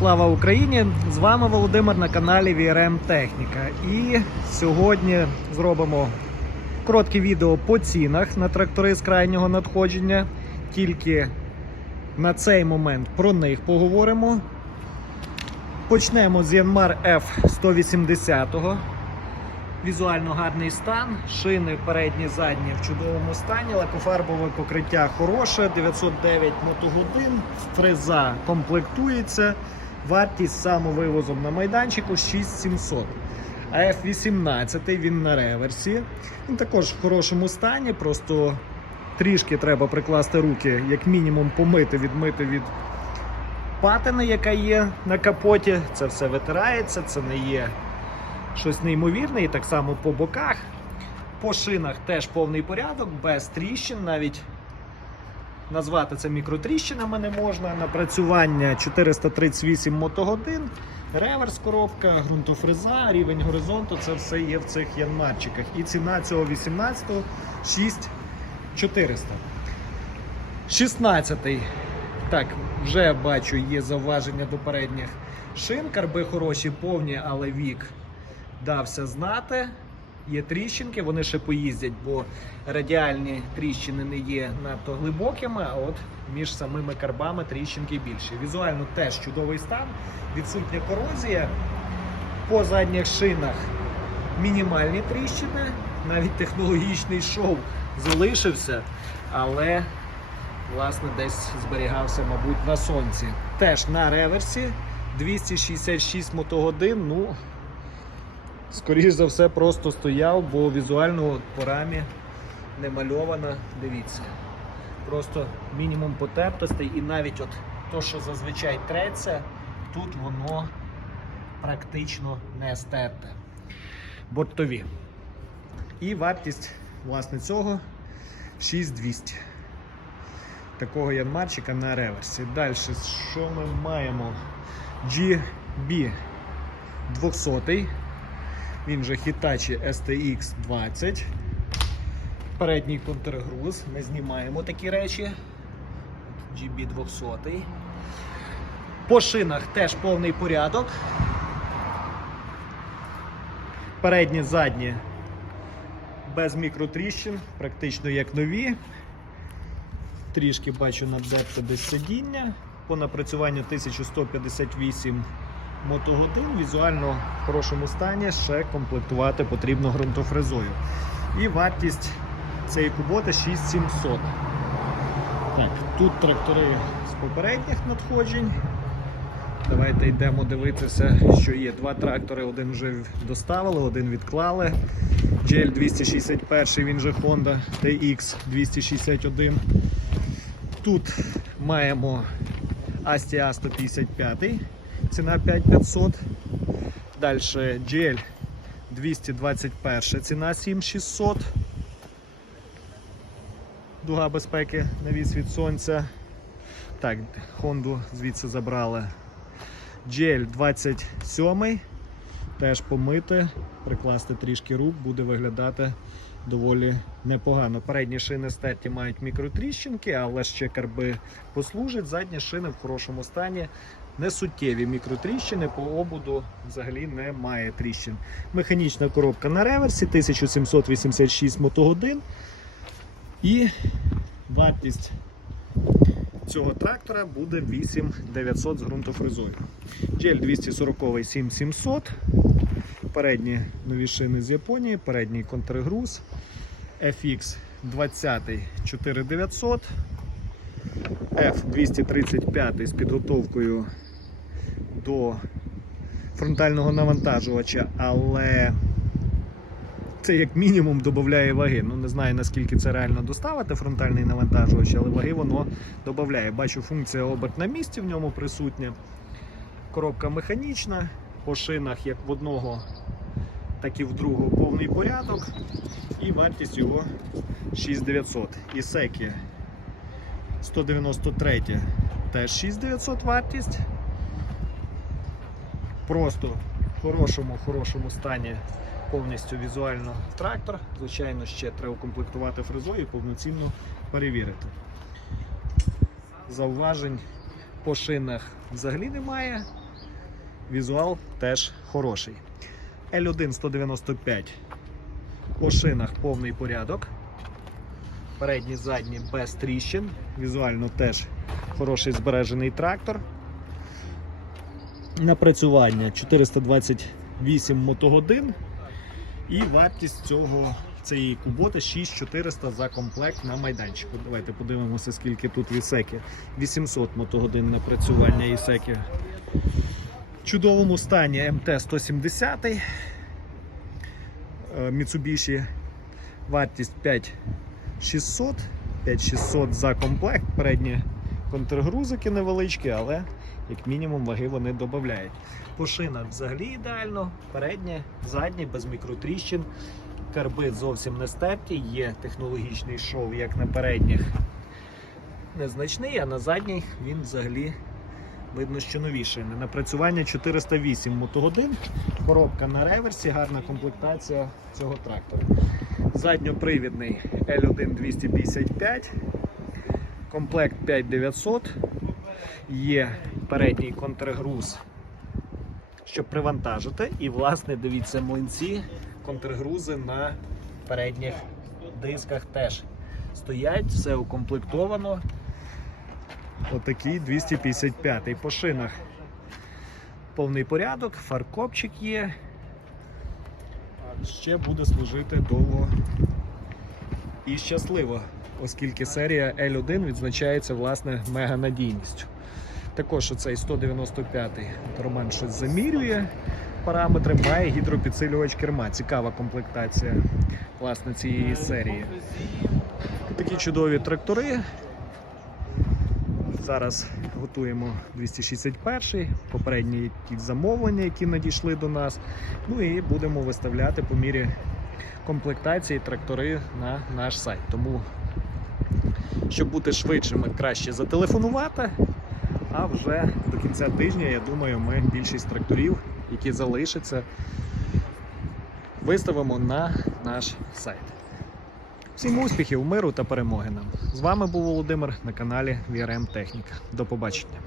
Слава Україні! З вами Володимир на каналі VRM Техніка. І сьогодні зробимо коротке відео по цінах на трактори з крайнього надходження. Тільки на цей момент про них поговоримо. Почнемо з Янмар F180. Візуально гарний стан, шини передні, задні в чудовому стані, лакофарбове покриття хороше, 909 мотогодин, фреза комплектується, вартість самовивозом на майданчику 6700. А F18 він на реверсі. Він також в хорошому стані, просто трішки треба прикласти руки, як мінімум помити, відмити від патини, яка є на капоті. Це все витирається, це не є щось неймовірне, і так само по боках. По шинах теж повний порядок, без тріщин, навіть назвати це мікротріщинами не можна. Напрацювання 438 мотогодин, реверс коробка, ґрунтофреза, рівень горизонту це все є в цих янмарчиках. І ціна цього 18-го 6400. 16-й. Так, вже бачу, є заваження до передніх шин. Карби хороші, повні, але вік дався знати. Є тріщинки, вони ще поїздять, бо радіальні тріщини не є надто глибокими, а от між самими карбами тріщинки більші. Візуально теж чудовий стан, відсутня корозія. По задніх шинах мінімальні тріщини, навіть технологічний шов залишився, але власне десь зберігався, мабуть, на сонці. Теж на реверсі 266 мотогодин. Ну, скоріш за все, просто стояв, бо візуально по рамі не мальована. Дивіться. Просто мінімум потертостей, і навіть от то, що зазвичай треться, тут воно практично не стерте. Бортові. І вартість власне цього 6200. Такого янмарчика на реверсі. Далі, що ми маємо? GB 200. Він же Hitachi STX 20. Передній контргруз. Ми знімаємо такі речі. GB 200. По шинах теж повний порядок. Передні, задні без мікротріщин, практично як нові. Трішки бачу наддепте десь сидіння. По напрацюванню 1158 мотогодин. Візуально в хорошому стані ще комплектувати потрібно ґрунтофрезою. І вартість цієї куботи 6700. Так, тут трактори з попередніх надходжень. Давайте йдемо дивитися, що є. Два трактори, один вже доставили, один відклали. GL 261, він же Honda TX 261. Тут маємо Astia 155, ціна 5500. Далі GL 221, ціна 7600. Дуга безпеки навіс від сонця. Так, Honda звідси забрали. GL 27, теж помити, прикласти трішки рук, буде виглядати доволі непогано. Передні шини стерті мають мікротріщинки, але ще карби послужать. Задні шини в хорошому стані. Не суттєві мікротріщини, по обуду взагалі немає тріщин. Механічна коробка на реверсі 1786 мотогодин. І вартість цього трактора буде 8900 з ґрунтофрезою. GL 240 7700. Передні нові шини з Японії, передній контргруз. FX 20 4900. F235 з підготовкою до фронтального навантажувача, але це як мінімум додає ваги. Ну не знаю наскільки це реально доставити фронтальний навантажувач, але ваги воно додає. Бачу, функція оберт на місці в ньому присутня. Коробка механічна, по шинах як в одного, так і в другого повний порядок. І вартість його 6900. І секі 193 теж 6900 вартість. Просто в хорошому, хорошому стані повністю візуально трактор. Звичайно, ще треба комплектувати фрезою і повноцінно перевірити. Зауважень по шинах взагалі немає. Візуал теж хороший. L1 195. По шинах повний порядок. Передні, задні без тріщин. Візуально теж хороший збережений трактор. Напрацювання 428 мотогодин. І вартість цього цієї куботи 6400 за комплект на майданчику. Давайте подивимося, скільки тут вісеки. 800 мотогодин напрацювання ісеки. Чудовому стані МТ-170. е, Mitsubishi. Вартість 5600. 5600 за комплект. Передні контргрузики невеличкі, але як мінімум ваги вони додають. По шинах взагалі ідеально. Передні, задні, без мікротріщин. Карби зовсім не стерті, є технологічний шов, як на передніх. Незначний, а на задній він взагалі видно, що новіший. На напрацювання 408 мотогодин. Коробка на реверсі, гарна комплектація цього трактора. Задньопривідний L1 255, комплект 5900. Є передній контргруз, щоб привантажити. І, власне, дивіться, млинці, контргрузи на передніх дисках теж стоять, все укомплектовано. Отакий 255 по шинах. Повний порядок, фаркопчик є. Ще буде служити довго і щасливо, оскільки серія L1 відзначається власне меганадійністю. Також оцей 195-й Роман щось замірює параметри, має гідропідсилювач керма. Цікава комплектація власне цієї серії. Такі чудові трактори. Зараз готуємо 261-й, попередні ті замовлення, які надійшли до нас. Ну і будемо виставляти по мірі комплектації трактори на наш сайт. Тому, щоб бути швидшими, краще зателефонувати. А вже до кінця тижня, я думаю, ми більшість тракторів, які залишаться, виставимо на наш сайт. Всім успіхів, миру та перемоги нам! З вами був Володимир на каналі VRM Техніка. До побачення.